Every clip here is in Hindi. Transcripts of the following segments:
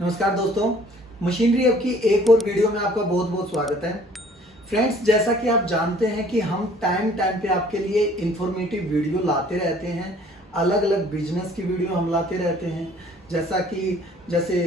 नमस्कार दोस्तों, मशीनरी हब की एक और वीडियो में आपका बहुत बहुत स्वागत है। फ्रेंड्स, जैसा कि आप जानते हैं कि हम टाइम टाइम पे आपके लिए इंफॉर्मेटिव वीडियो लाते रहते हैं। अलग अलग बिजनेस की वीडियो हम लाते रहते हैं, जैसे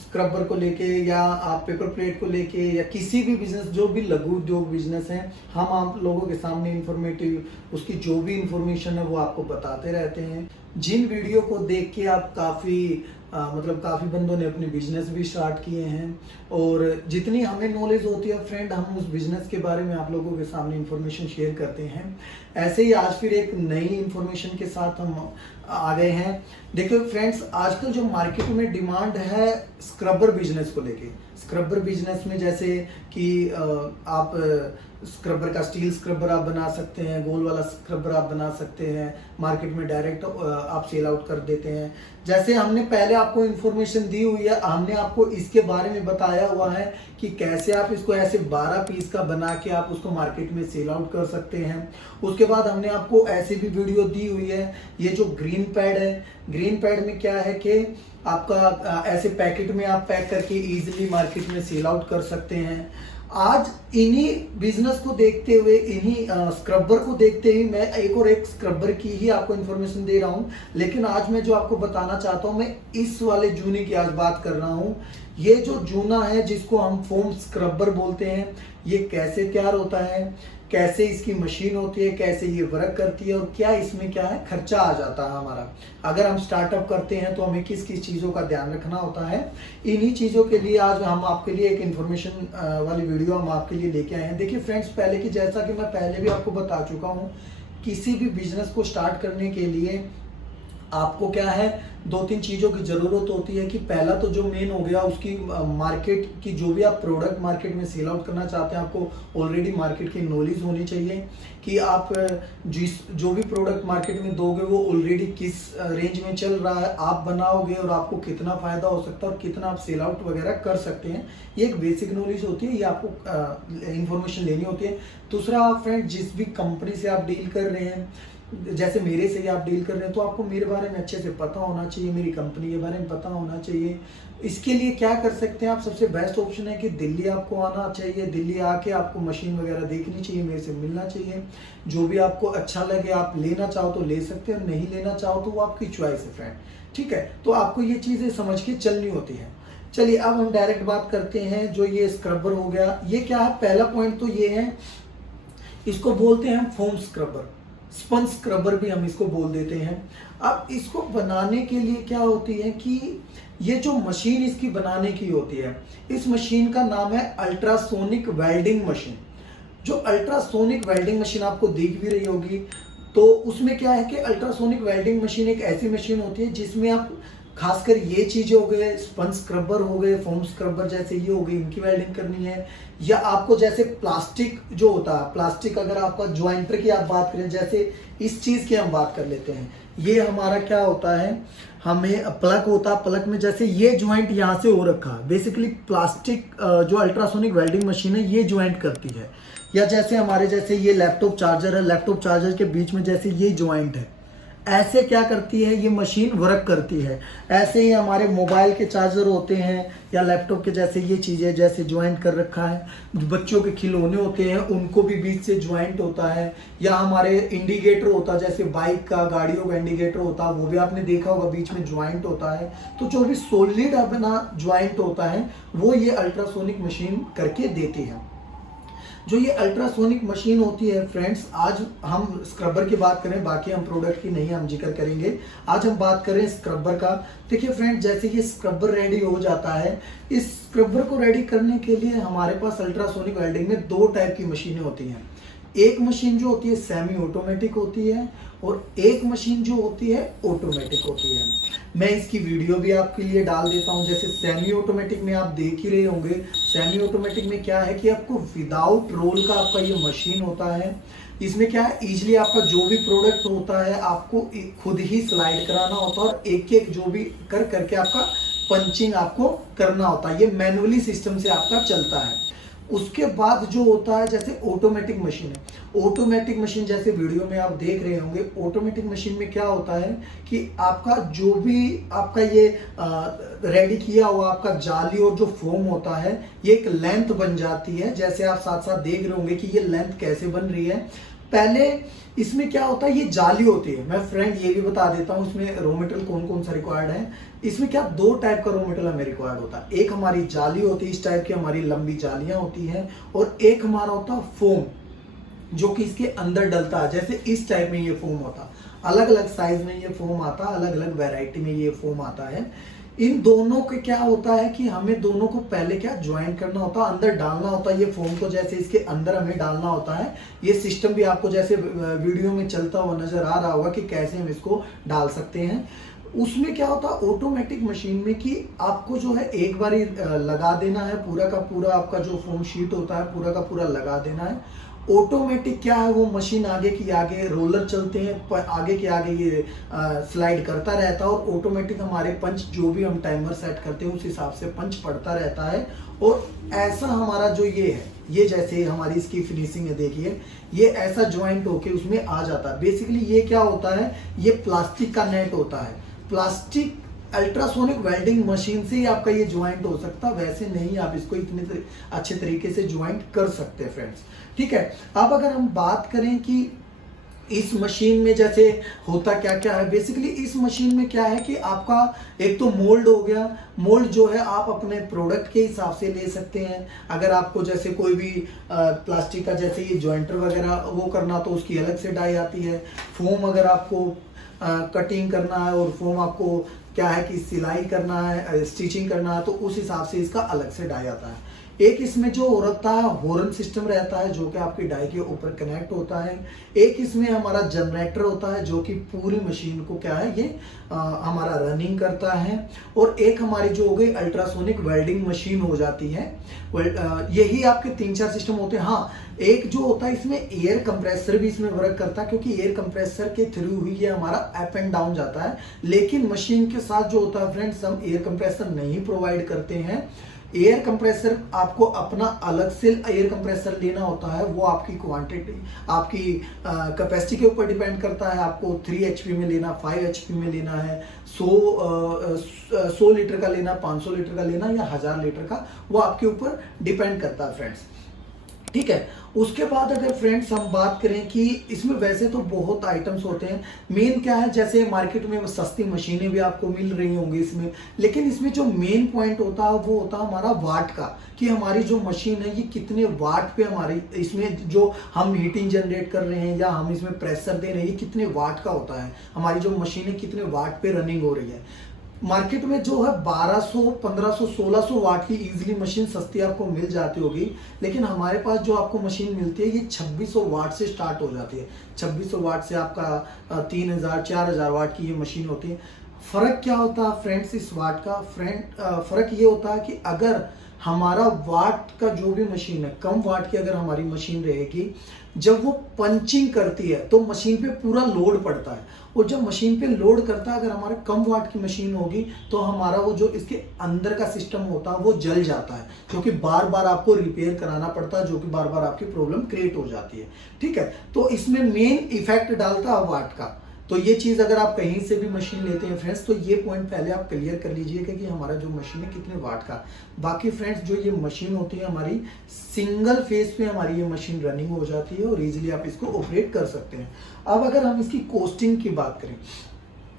स्क्रबर को लेके या आप पेपर प्लेट को लेके या किसी भी बिजनेस, जो भी लघु उद्योग बिजनेस है, हम आप लोगों के सामने इंफॉर्मेटिव उसकी जो भी इंफॉर्मेशन है वो आपको बताते रहते हैं। जिन वीडियो को देख के आप काफ़ी बंदों ने अपने बिजनेस भी स्टार्ट किए हैं, और जितनी हमें नॉलेज होती है फ्रेंड, हम उस बिजनेस के बारे में आप लोगों के सामने इंफॉर्मेशन शेयर करते हैं। ऐसे ही आज फिर एक नई इंफॉर्मेशन के साथ हम आ गए हैं। देखो फ्रेंड्स, आजकल जो मार्केट में डिमांड है स्क्रबर बिजनेस को लेके, स्क्रबर बिजनेस में जैसे कि आप स्क्रबर का स्टील स्क्रबर आप बना सकते हैं, गोल वाला स्क्रबर आप बना सकते हैं, मार्केट में डायरेक्ट आप सेल आउट कर देते हैं। जैसे हमने पहले आपको इन्फॉर्मेशन दी हुई है, हमने आपको इसके बारे में बताया हुआ है कि कैसे आप इसको ऐसे 12 पीस का बना के आप उसको मार्केट में सेल आउट कर सकते हैं। उसके बाद हमने आपको ऐसी भी वीडियो दी हुई है, ये जो ग्रीन पैड है, ग्रीन पैड में क्या है कि आपका ऐसे पैकेट में आप पैक करके इजीली मार्केट में सेल आउट कर सकते हैं। आज इन्हीं बिजनेस को देखते हुए, इन्हीं स्क्रबर को देखते हुए मैं एक स्क्रबर की ही आपको इन्फॉर्मेशन दे रहा हूं। लेकिन आज मैं जो आपको बताना चाहता हूं, मैं इस वाले जूने की आज बात कर रहा हूं। ये जो जूना है जिसको हम फोम स्क्रबर बोलते हैं, ये कैसे तैयार होता है, कैसे इसकी मशीन होती है, कैसे ये वर्क करती है, और क्या इसमें क्या है खर्चा आ जाता है हमारा। अगर हम स्टार्टअप करते हैं तो हमें किस किस चीज़ों का ध्यान रखना होता है। इन्हीं चीज़ों के लिए आज हम आपके लिए एक इन्फॉर्मेशन वाली वीडियो हम आपके लिए लेके आए हैं। देखिए फ्रेंड्स, पहले की जैसा कि मैं पहले भी आपको बता चुका हूँ, किसी भी बिजनेस को स्टार्ट करने के लिए आपको क्या है, दो तीन चीज़ों की ज़रूरत होती है। कि पहला तो जो मेन हो गया, उसकी मार्केट की जो भी आप प्रोडक्ट मार्केट में सेल आउट करना चाहते हैं, आपको ऑलरेडी मार्केट की नॉलेज होनी चाहिए कि आप जो भी प्रोडक्ट मार्केट में दोगे वो ऑलरेडी किस रेंज में चल रहा है, आप बनाओगे और आपको कितना फ़ायदा हो सकता है और कितना आप सेल आउट वगैरह कर सकते हैं। ये एक बेसिक नॉलेज होती है, ये आपको इंफॉर्मेशन लेनी होती है। दूसरा, फ्रेंड, जिस भी कंपनी से आप डील कर रहे हैं, जैसे मेरे से ही आप डील कर रहे हैं, तो आपको मेरे बारे में अच्छे से पता होना चाहिए, मेरी कंपनी के बारे में पता होना चाहिए। इसके लिए क्या कर सकते हैं आप, सबसे बेस्ट ऑप्शन है कि दिल्ली आपको आना चाहिए। दिल्ली आके आपको मशीन वगैरह देखनी चाहिए, मेरे से मिलना चाहिए। जो भी आपको अच्छा लगे, आप लेना चाहो तो ले सकते हैं, नहीं लेना चाहो तो वो आपकी चॉइस है फ्रेंड, ठीक है। तो आपको ये चीज़ें समझ के चलनी होती है। चलिए अब हम डायरेक्ट बात करते हैं। जो ये स्क्रबर हो गया, ये क्या है, पहला पॉइंट तो ये है, इसको बोलते हैं हम फोम स्क्रबर, स्पंज स्क्रबर भी हम इसको बोल देते हैं। अब इसको बनाने के लिए क्या होती है कि ये जो मशीन इसकी बनाने की होती है, इस मशीन का नाम है अल्ट्रासोनिक वेल्डिंग मशीन। जो अल्ट्रासोनिक वेल्डिंग मशीन आपको दिख भी रही होगी, तो उसमें क्या है कि अल्ट्रासोनिक वेल्डिंग मशीन एक ऐसी मशीन होती है जिसमें आप खासकर ये चीजें हो गए, स्पंज स्क्रबर हो गए, फोम स्क्रबर जैसे ये हो गई, इनकी वेल्डिंग करनी है। या आपको जैसे प्लास्टिक जो होता है, प्लास्टिक अगर आपका ज्वाइंटर की आप बात करें, जैसे इस चीज की हम बात कर लेते हैं, ये हमारा क्या होता है, हमें प्लग होता है, प्लग में जैसे ये ज्वाइंट यहाँ से हो रखा है, बेसिकली प्लास्टिक जो अल्ट्रासोनिक वेल्डिंग मशीन है ये ज्वाइंट करती है। या जैसे ये लैपटॉप चार्जर है, लैपटॉप चार्जर के बीच में जैसे ये ज्वाइंट है, ऐसे क्या करती है ये मशीन वर्क करती है। ऐसे ही हमारे मोबाइल के चार्जर होते हैं या लैपटॉप के जैसे ये चीज़ें जैसे ज्वाइंट कर रखा है। बच्चों के खिलौने होते हैं, उनको भी बीच से ज्वाइंट होता है। या हमारे इंडिकेटर होता है, जैसे बाइक का, गाड़ियों का इंडिकेटर होता है, वो भी आपने देखा होगा बीच में ज्वाइंट होता है। तो जो भी सॉलिड अपना ज्वाइंट होता है वो ये अल्ट्रासोनिक मशीन करके देती है। जो ये अल्ट्रासोनिक मशीन होती है फ्रेंड्स, आज हम स्क्रबर की बात करें, बाकी हम प्रोडक्ट की नहीं हम जिक्र करेंगे। आज हम बात करें स्क्रबर का। देखिए फ्रेंड्स, जैसे ये स्क्रबर रेडी हो जाता है, इस स्क्रबर को रेडी करने के लिए हमारे पास अल्ट्रासोनिक वेल्डिंग में दो टाइप की मशीनें होती हैं। एक मशीन जो होती है सेमी ऑटोमेटिक होती है, और एक मशीन जो होती है ऑटोमेटिक होती है। मैं इसकी वीडियो भी आपके लिए डाल देता हूं। जैसे सेमी ऑटोमेटिक में आप देख ही रहे होंगे, सेमी ऑटोमेटिक में क्या है कि आपको विदाउट रोल का आपका ये मशीन होता है। इसमें क्या है, इजिली आपका जो भी प्रोडक्ट होता है आपको खुद ही स्लाइड कराना होता है, और एक एक जो भी करके आपका पंचिंग आपको करना होता है। ये मैनुअली सिस्टम से आपका चलता है। उसके बाद जो होता है जैसे ऑटोमेटिक मशीन है। ऑटोमेटिक मशीन जैसे वीडियो में आप देख रहे होंगे, ऑटोमेटिक मशीन में क्या होता है कि आपका जो भी आपका ये रेडी किया हुआ आपका जाली और जो फोम होता है, ये एक लेंथ बन जाती है। जैसे आप साथ साथ देख रहे होंगे कि ये लेंथ कैसे बन रही है। पहले इसमें क्या होता है, ये जाली होती है। मैं फ्रेंड ये भी बता देता हूँ इसमें रॉ मटेरियल कौन कौन सा रिक्वायर्ड है। इसमें क्या 2 टाइप का रॉ मटेरियल हमें रिक्वायर्ड होता है। एक हमारी जाली होती है, इस टाइप की हमारी लंबी जालियां होती हैं, और एक हमारा होता है फोम जो कि इसके अंदर डलता है। जैसे इस टाइप में ये फोम होता, अलग अलग साइज में ये फोम आता, अलग अलग वेराइटी में ये फोम आता है। इन दोनों के क्या होता है कि हमें दोनों को पहले क्या ज्वाइन करना होता है, अंदर डालना होता है। ये फोम को जैसे इसके अंदर हमें डालना होता है। ये सिस्टम भी आपको जैसे वीडियो में चलता हुआ नजर आ रहा होगा कि कैसे हम इसको डाल सकते हैं। उसमें क्या होता है ऑटोमेटिक मशीन में कि आपको जो है एक बार ही लगा देना है, पूरा का पूरा आपका जो फोम शीट होता है पूरा का पूरा लगा देना है। ऑटोमेटिक क्या है, वो मशीन आगे की आगे रोलर चलते हैं, आगे के आगे ये स्लाइड करता रहता है, और ऑटोमेटिक हमारे पंच जो भी हम टाइमर सेट करते हैं उस हिसाब से पंच पड़ता रहता है। और ऐसा हमारा जो ये है, ये जैसे हमारी इसकी फिनिशिंग है, देखिए ये ऐसा ज्वाइंट होके उसमें आ जाता है। बेसिकली ये क्या होता है, ये प्लास्टिक का नेट होता है। प्लास्टिक अल्ट्रासोनिक वेल्डिंग मशीन से ही आपका ये ज्वाइंट हो सकता है, वैसे नहीं आप इसको इतने अच्छे तरीके से ज्वाइंट कर सकते हैं फ्रेंड्स। ठीक है, अब अगर हम बात करें कि इस मशीन में जैसे होता क्या क्या है, बेसिकली इस मशीन में क्या है कि आपका एक तो मोल्ड हो गया। मोल्ड जो है आप अपने प्रोडक्ट के हिसाब से ले सकते हैं। अगर आपको जैसे कोई भी प्लास्टिक का जैसे ये जॉइंटर वगैरह वो करना तो उसकी अलग से डाई आती है। फोम अगर आपको कटिंग करना है और फोम आपको क्या है कि सिलाई करना है, स्टिचिंग करना है, तो उस हिसाब से इसका अलग से डाई आता है। एक इसमें जो रहता है हॉर्न सिस्टम रहता है जो कि आपकी डाई के ऊपर कनेक्ट होता है। एक इसमें हमारा जनरेटर होता है जो कि पूरी मशीन को क्या है ये हमारा रनिंग करता है। और एक हमारी जो हो गई अल्ट्रासोनिक वेल्डिंग मशीन हो जाती है। यही आपके 3-4 सिस्टम होते हैं। हाँ, एक जो होता है इसमें एयर कंप्रेसर भी इसमें वर्क करता है, क्योंकि एयर कंप्रेसर के थ्रू ही ये हमारा अप एंड डाउन जाता है। लेकिन मशीन के साथ जो होता है फ्रेंड्स, हम एयर कंप्रेसर नहीं प्रोवाइड करते हैं। एयर कंप्रेसर आपको अपना अलग से एयर कंप्रेसर लेना होता है। वो आपकी क्वांटिटी, आपकी कैपेसिटी के ऊपर डिपेंड करता है। आपको 3 HP में लेना, 5 HP में लेना है, 100 लीटर का लेना, 500 लीटर का लेना या 1000 लीटर का, वो आपके ऊपर डिपेंड करता है फ्रेंड्स। ठीक है, उसके बाद अगर फ्रेंड्स हम बात करें कि इसमें वैसे तो बहुत आइटम्स होते हैं। मेन क्या है, जैसे मार्केट में सस्ती मशीनें भी आपको मिल रही होंगी इसमें, लेकिन इसमें जो मेन पॉइंट होता है वो होता है हमारा वाट का, कि हमारी जो मशीन है ये कितने वाट पे हमारी इसमें जो हम हीटिंग जनरेट कर रहे हैं या हम इसमें प्रेशर दे रहे हैं, ये कितने वाट का होता है। हमारी जो मशीन है कितने वाट पे रनिंग हो रही है। मार्केट में जो है 1200, 1500, 1600 वाट की इजीली मशीन सस्ती आपको मिल जाती होगी, लेकिन हमारे पास जो आपको मशीन मिलती है ये 2600 वाट से स्टार्ट हो जाती है। 2600 वाट से आपका 3000, 4000 वाट की ये मशीन होती है। फर्क क्या होता है फ्रेंड्स इस वाट का? फर्क ये होता है कि अगर हमारा वाट का जो भी मशीन है, कम वाट की अगर हमारी मशीन रहेगी, जब वो पंचिंग करती है तो मशीन पे पूरा लोड पड़ता है। और जब मशीन पे लोड करता है, अगर हमारे कम वाट की मशीन होगी तो हमारा वो जो इसके अंदर का सिस्टम होता है वो जल जाता है, जो कि बार बार आपको रिपेयर कराना पड़ता है, जो कि बार बार आपकी प्रॉब्लम क्रिएट हो जाती है। ठीक है, तो इसमें मेन इफेक्ट डालता है वाट का। तो ये चीज अगर आप कहीं से भी मशीन लेते हैं फ्रेंड्स, तो ये पॉइंट पहले आप क्लियर कर लीजिएगा कि हमारा जो मशीन है कितने वाट का। बाकी फ्रेंड्स जो ये मशीन होती है हमारी सिंगल फेज पे हमारी ये मशीन रनिंग हो जाती है और इजीली आप इसको ऑपरेट कर सकते हैं। अब अगर हम इसकी कॉस्टिंग की बात करें,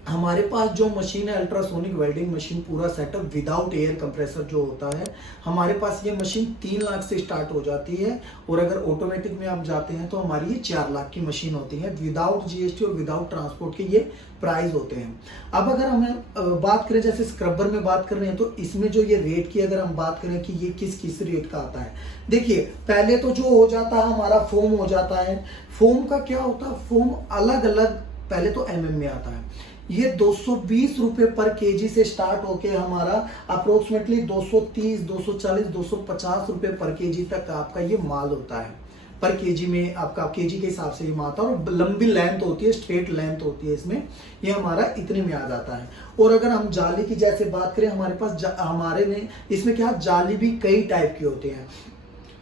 हमारे पास जो मशीन है अल्ट्रासोनिक वेल्डिंग मशीन पूरा सेटअप विदाउट एयर कंप्रेसर जो होता है, हमारे पास ये मशीन 3 लाख से स्टार्ट हो जाती है। और अगर ऑटोमेटिक में आप जाते हैं तो हमारी ये 4 लाख की मशीन होती है। विदाउट GST और विदाउट ट्रांसपोर्ट के ये प्राइस होते हैं। अब अगर हमें बात करें जैसे स्क्रबर में बात कर रहे हैं, तो इसमें जो ये रेट की अगर हम बात करें कि ये किस किस रेट का आता है, देखिए पहले तो जो हो जाता है हमारा फोम हो जाता है। फोम का क्या होता है, फोम अलग अलग पहले तो MM में आता है। ये 220 रुपए पर केजी से स्टार्ट होके हमारा अप्रोक्सीमेटली 230, 240, 250 रुपए पर केजी तक आपका ये माल होता है। पर केजी में आपका केजी के हिसाब से ये माल आता है और लंबी लेंथ होती है, स्ट्रेट लेंथ होती है इसमें, ये हमारा इतने में आ जाता है। और अगर हम जाली की जैसे बात करें, हमारे पास हमारे में इसमें क्या जाली भी कई टाइप की होती हैं।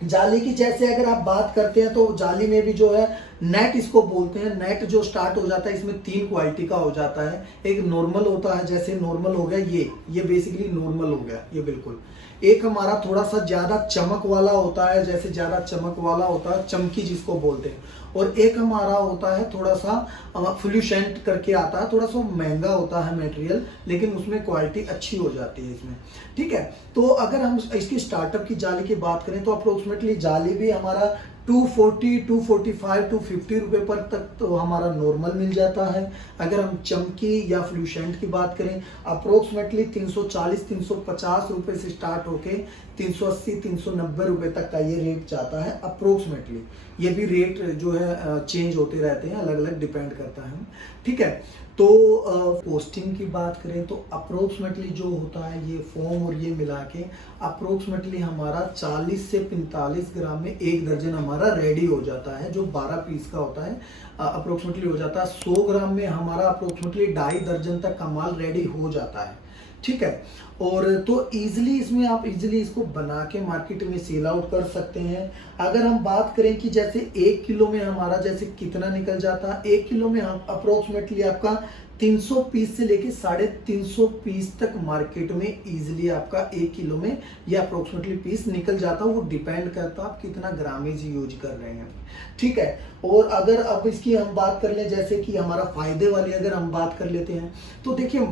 जाली की जैसे अगर आप बात करते हैं तो जाली में भी जो है नेट इसको बोलते हैं। नेट जो स्टार्ट हो जाता है इसमें 3 क्वालिटी का हो जाता है। एक नॉर्मल होता है, जैसे नॉर्मल हो गया ये बेसिकली नॉर्मल हो गया ये बिल्कुल। एक हमारा थोड़ा सा ज्यादा चमक वाला होता है, जैसे ज्यादा चमक वाला होता है, चमकी जिसको बोलते हैं। और एक हमारा होता है थोड़ा सा फ्लूसेंट करके आता है, थोड़ा सा महंगा होता है मटेरियल, लेकिन उसमें क्वालिटी अच्छी हो जाती है इसमें। ठीक है, तो अगर हम इसकी स्टार्टअप की जाली की बात करें तो अप्रोक्सीमेटली जाली भी हमारा 240, 245, 250 रुपए पर तक तो हमारा नॉर्मल मिल जाता है। अगर हम चमकी या फ्लूसेंट की बात करें अप्रोक्सीमेटली 340, 350 रुपए से स्टार्ट होके 380, 390 रुपए तक का ये रेट जाता है अप्रोक्सीमेटली। ये भी रेट जो है चेंज होते रहते हैं, अलग अलग डिपेंड करता है। ठीक है, तो पोस्टिंग की बात करें तो अप्रोक्सीमेटली जो होता है ये फोम और ये मिला के अप्रोक्सीमेटली हमारा 40 से 45 ग्राम में एक दर्जन हमारा रेडी हो जाता है, जो 12 पीस का होता है अप्रोक्सीमेटली हो जाता है। 100 ग्राम में हमारा अप्रोक्सीमेटली 2.5 दर्जन तक का माल रेडी हो जाता है। ठीक है, और तो इजीली इसमें आप इजीली इसको बना के मार्केट में सेल आउट कर सकते हैं। अगर हम बात करें कि जैसे 1 किलो में हमारा जैसे कितना निकल जाता है, 1 किलो में हम अप्रोक्सीमेटली आपका 300 पीस से लेके 350 पीस तक मार्केट में इजीली आपका 1 किलो में या अप्रोक्सीमेटली पीस निकल जाता है। वो डिपेंड करता है आप कितना ग्रामेज यूज कर रहे हैं। ठीक है, और अगर अब इसकी हम बात कर लें जैसे कि हमारा फायदे वाली अगर हम बात कर लेते हैं तो देखिए,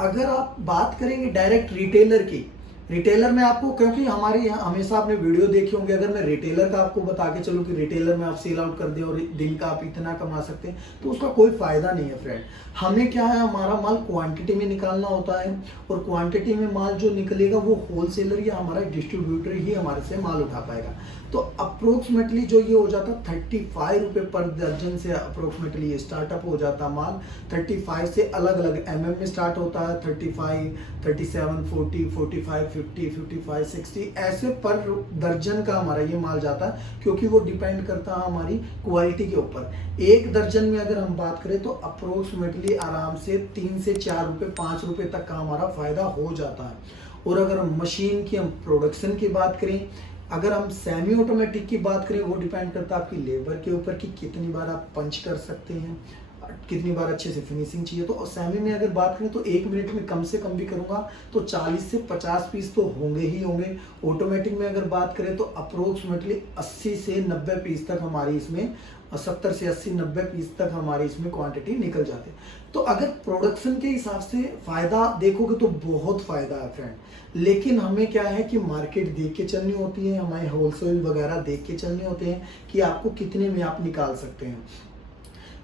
अगर आप बात करेंगे डायरेक्ट रिटेलर की, रिटेलर में आपको, क्योंकि हमारे यहाँ हमेशा आपने वीडियो देखे होंगे, अगर मैं रिटेलर का आपको बता के चलूँ कि रिटेलर में आप सेल आउट कर दें और दिन का आप इतना कमा सकते हैं, तो उसका कोई फायदा नहीं है फ्रेंड। हमें क्या है, हमारा माल क्वांटिटी में निकालना होता है, और क्वांटिटी में माल जो निकलेगा वो होलसेलर या हमारा डिस्ट्रीब्यूटर ही हमारे से माल उठा पाएगा। तो अप्रोक्सीमेटली जो ये हो जाता 35 रुपए पर दर्जन से अप्रोक्सीमेटली ये स्टार्टअप हो जाता माल। 35 से अलग अलग mm में स्टार्ट होता है, 35, 37, 40, 45, 50, 55, 60 ऐसे पर दर्जन का हमारा ये माल जाता है, क्योंकि वो डिपेंड करता है हमारी क्वालिटी के ऊपर। एक दर्जन में अगर हम बात करें तो अप्रोक्सीमेटली आराम से 3 से 4 रुपए 5 रुपए तक का हमारा फायदा हो जाता है। और अगर हम मशीन की हम प्रोडक्शन की बात करें, अगर हम सेमी ऑटोमेटिक की बात करें, वो डिपेंड करता है आपकी लेबर के ऊपर कि कितनी बार आप पंच कर सकते हैं, कितनी बार अच्छे से फिनिशिंग चाहिए। तो सेमी में अगर बात करें तो 1 मिनट में कम से कम भी करूंगा तो 40 से 50 पीस तो होंगे ही होंगे। ऑटोमेटिक में अगर बात करें तो अप्रोक्सीमेटली 80 से 90 पीस तक हमारी इसमें 70 से 80, 90 पीस तक हमारी इसमें क्वांटिटी निकल जाती है। तो अगर प्रोडक्शन के हिसाब से फायदा देखोगे तो बहुत फायदा है फ्रेंड। लेकिन हमें क्या है कि मार्केट देख के चलनी होती है, हमारे होलसेल वगैरह देख के चलने होते हैं कि आपको कितने में आप निकाल सकते हैं।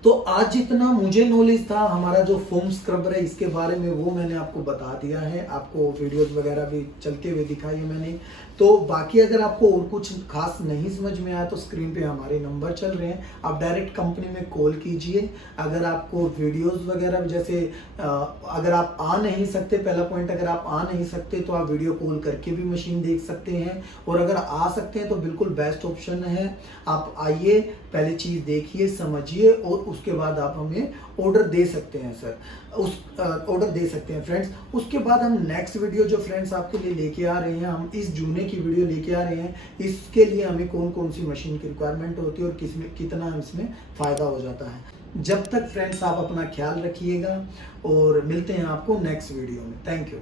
तो आज जितना मुझे नॉलेज था हमारा जो फोम स्क्रबर है इसके बारे में, वो मैंने आपको बता दिया है, आपको वीडियोस वगैरह भी चलते हुए दिखाई है मैंने। तो बाकी अगर आपको और कुछ खास नहीं समझ में आया तो स्क्रीन पे हमारे नंबर चल रहे हैं, आप डायरेक्ट कंपनी में कॉल कीजिए। अगर आपको वीडियोस वगैरह जैसे अगर आप आ नहीं सकते, पहला पॉइंट, अगर आप आ नहीं सकते तो आप वीडियो कॉल करके भी मशीन देख सकते हैं, और अगर आ सकते हैं तो बिल्कुल बेस्ट ऑप्शन है, आप आइए, पहले चीज़ देखिए, समझिए, और उसके बाद आप हमें ऑर्डर दे सकते हैं सर, उस ऑर्डर दे सकते हैं फ्रेंड्स। उसके बाद हम नेक्स्ट वीडियो जो फ्रेंड्स आपके लिए लेके आ रहे हैं, हम इस जूने की वीडियो लेके आ रहे हैं, इसके लिए हमें कौन कौन सी मशीन की रिक्वायरमेंट होती है और किसमें कितना इसमें फ़ायदा हो जाता है। जब तक फ्रेंड्स आप अपना ख्याल रखिएगा और मिलते हैं आपको नेक्स्ट वीडियो में। Thank you.